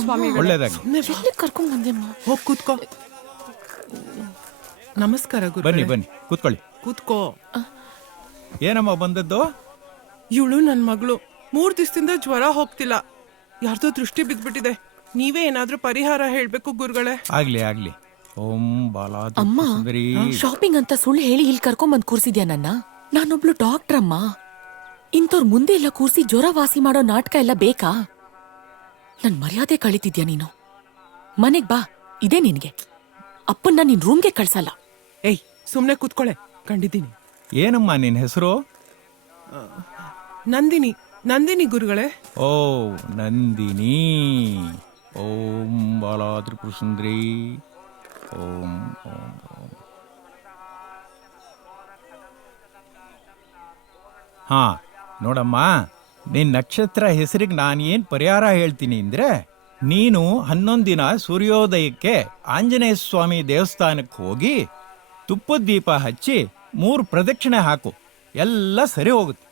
ಸ್ವಾಮಿಗಳೇ. ಒಳ್ಳೇದಾಗಿ. ಎಲ್ಲಿ ಕರ್ಕೊಂಡ್ ಬಂದೆಮ್ಮ? ಹೋಗ್ ಕೂತ್ಕೋ. ನಮಸ್ಕಾರ ಗುರು. ಬನ್ನಿ ಬನ್ನಿ ಕೂತ್ಕೊಳ್ಳಿ. ಕೂತ್ಕೋ. ಏನಮ್ಮ ಬಂದದ್ದು? ಇವಳು ನನ್ ಮಗಳು 3 ದಿವಸದಿಂದ ಜ್ವರ ಹೋಗ್ತಿಲ್ಲ. ಯಾರ್ದೋ ದೃಷ್ಟಿ ಬಿದ್ಬಿಟ್ಟಿದೆ. ನೀವೇ ಏನಾದ್ರೂ ಪರಿಹಾರ ಹೇಳ್ಬೇಕು ಗುರುಗಳೇ. ಆಗ್ಲಿ ಆಗ್ಲಿ. ಓಂ ಬಾಲಾದಿ ಅಮ್ಮ, ಸುಂದರಿ. ಶಾಪಿಂಗ್ ಅಂತ ಸುಳ್ಳು ಹೇಳಿ ಇಲ್ಲಿ ಕರ್ಕೊಂಡ್ ಬಂದ್ ಕೂರ್ಸಿದ್ಯಾ ನನ್ನ? ನಾನೊಬ್ಳು ಡಾಕ್ಟರ್ ಅಮ್ಮ. ಇಂಥವ್ರ ಮುಂದೆ ಎಲ್ಲ ಕೂರ್ಸಿ ಜ್ವರ ವಾಸಿ ಮಾಡೋ ನಾಟಕ ಎಲ್ಲ ಬೇಕಾ? ನನ್ ಮರ್ಯಾದೆ ಕಳಿತಿದ್ಯಾ ನೀನು? ಮನೆಗ್ ಬಾ, ಇದೇ ನಿನ್ಗೆ. ಅಪ್ಪನ್ನ ನಿನ್ ರೂಮ್ಗೆ ಕಳ್ಸಲ್ಲ. ಏಯ್, ಸುಮ್ನೆ ಕೂತ್ಕೊಳೆ. ಕಂಡಿದ್ದೀನಿ. ಏನಮ್ಮ ನಿನ್ ಹೆಸರು? ನಂದಿನಿ. ನಂದಿನಿ ಗುರುಗಳೇ. ಓ ನಂದಿನಿ. ಓಂ ಬಾಲಾದಿ ಸುಂದರಿ. ಓಂ ಓಂ ಓಂ. ಹಾ ನೋಡಮ್ಮ, ನಿನ್ ನಕ್ಷತ್ರ ಹೆಸರಿಗೆ ನಾನು ಏನ್ ಪರಿಹಾರ ಹೇಳ್ತೀನಿ ಅಂದ್ರೆ, ನೀನು 11 ದಿನ ಸೂರ್ಯೋದಯಕ್ಕೆ ಆಂಜನೇಯ ಸ್ವಾಮಿ ದೇವಸ್ಥಾನಕ್ಕೆ ಹೋಗಿ ತುಪ್ಪದ ದೀಪ ಹಚ್ಚಿ 3 ಪ್ರದಕ್ಷಿಣೆ ಹಾಕು. ಎಲ್ಲ ಸರಿ ಹೋಗುತ್ತೆ.